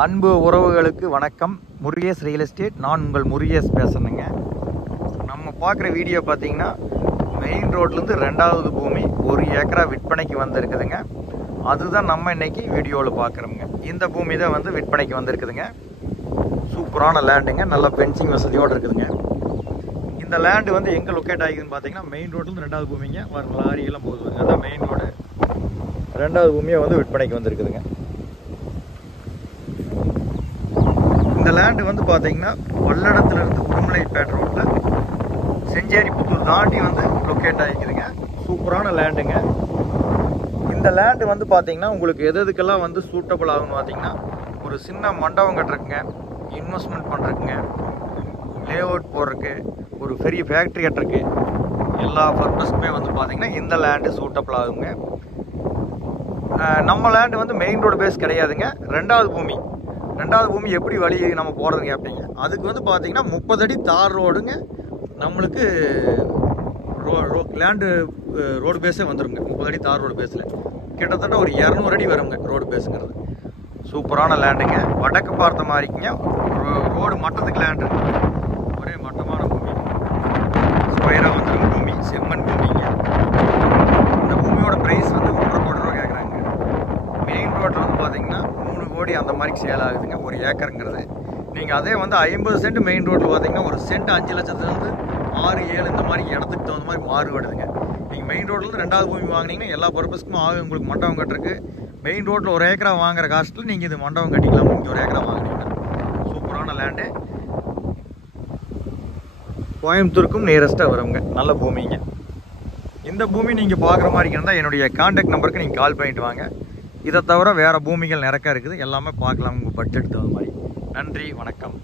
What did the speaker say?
அன்பு உறவுகளுக்கு வணக்கம். முருகேஷ் ரியல் எஸ்டேட், நான் உங்கள் முருகேஷ் பேசுகிறேங்க. நம்ம பார்க்குற வீடியோ பார்த்தீங்கன்னா மெயின் ரோட்லேருந்து 2வது பூமி 1 ஏக்கரா விற்பனைக்கு வந்திருக்குதுங்க. அதுதான் நம்ம இன்னைக்கு வீடியோவில் பார்க்குறோங்க. இந்த பூமி தான் வந்து விற்பனைக்கு வந்திருக்குதுங்க. சூப்பரான லேண்டுங்க, நல்ல ஃபென்சிங் வசதியோடு இருக்குதுங்க. இந்த லேண்டு வந்து எங்கே லொக்கேட் ஆகிக்குதுன்னு பார்த்தீங்கன்னா மெயின் ரோட்லேருந்து 2வது பூமிங்க. வர லாரியெல்லாம் போகுதுங்க, அதான் மெயின் ரோடு. 2வது பூமியை வந்து விற்பனைக்கு வந்திருக்குதுங்க. இந்த லேண்டு வந்து பார்த்தீங்கன்னா பல்லடத்துலேருந்து உடுமலைப்பேட்டை ரோட்டில் செஞ்சேரி புத்தூர் தாண்டி வந்து லொக்கேட் ஆகிக்குதுங்க. சூப்பரான லேண்டுங்க. இந்த லேண்டு வந்து பார்த்தீங்கன்னா உங்களுக்கு எதுக்கெல்லாம் வந்து சூட்டபிள் ஆகும்னு பார்த்தீங்கன்னா, ஒரு சின்ன மண்டபம் கட்டுறதுக்குங்க, இன்வெஸ்ட்மெண்ட் பண்ணுறதுக்குங்க, லே அவுட் போடுறதுக்கு, ஒரு பெரிய ஃபேக்ட்ரி கட்டுறதுக்கு, எல்லா பர்பஸ்க்குமே வந்து பார்த்தீங்கன்னா இந்த லேண்டு சூட்டபிள் ஆகுங்க. நம்ம லேண்டு வந்து மெயின் ரோடு பேஸ் கிடையாதுங்க. 2வது பூமி எப்படி வழி நம்ம போகிறதுங்க அப்படிங்க. அதுக்கு வந்து பார்த்தீங்கன்னா 30 அடி தார் ரோடுங்க. நம்மளுக்கு லேண்டு ரோடு பேஸே வந்துடுங்க. 30 அடி தார் ரோடு பேஸில் கிட்டத்தட்ட ஒரு 200 அடி வருங்க ரோடு பேஸுங்கிறது. சூப்பரான லேண்டுங்க. வடக்கு பார்த்த மாதிரிக்குங்க. ரோடு மட்டத்துக்கு லேண்டு, ஒரே மட்டமான பூமி, ஸ்கொயராக வந்துடும் பூமி, செம்மண் பூமிங்க. இந்த பூமியோட ப்ரைஸ் வந்து 1.25 கோடி ரூபா கேட்குறாங்க. மெயின் ரோட்டில் வந்து பார்த்தீங்கன்னா 3 கோடி அந்த மாதிரி சேல் ஆகுதுங்க 1 ஏக்கருங்கிறது. நீங்கள் அதே வந்து 50 சென்ட் மெயின் ரோட்டில் பார்த்தீங்கன்னா ஒரு சென்ட் 5 லட்சத்துலேருந்து 6, 7 இந்த மாதிரி இடத்துக்கு தகுந்த மாதிரி மாறுபடுதுங்க. நீங்கள் மெயின் ரோட்லேருந்து 2வது பூமி வாங்கினீங்கன்னா எல்லா பர்பஸ்க்குமே ஆகும். உங்களுக்கு மண்டபம் கட்டுறதுக்கு மெயின் ரோட்டில் 1 ஏக்கரா வாங்குற காஸ்ட்டில் நீங்கள் இது மண்டபம் கட்டிக்கலாம். இங்கே 1 ஏக்கரா வாங்கினீங்கன்னா சூப்பரான லேண்டு. கோயம்புத்தூருக்கும் நியரஸ்ட்டாக வருங்க. நல்ல பூமிங்க. இந்த பூமி நீங்கள் பார்க்குற மாதிரி இருந்தால் என்னுடைய கான்டாக்ட் நம்பருக்கு நீங்கள் கால் பண்ணிட்டு வாங்க. இதை தவிர வேறு பூமிகள் நிறைய இருக்குது, எல்லாமே பார்க்கலாம் உங்கள் பட்ஜெட் தகுந்த மாதிரி. நன்றி, வணக்கம்.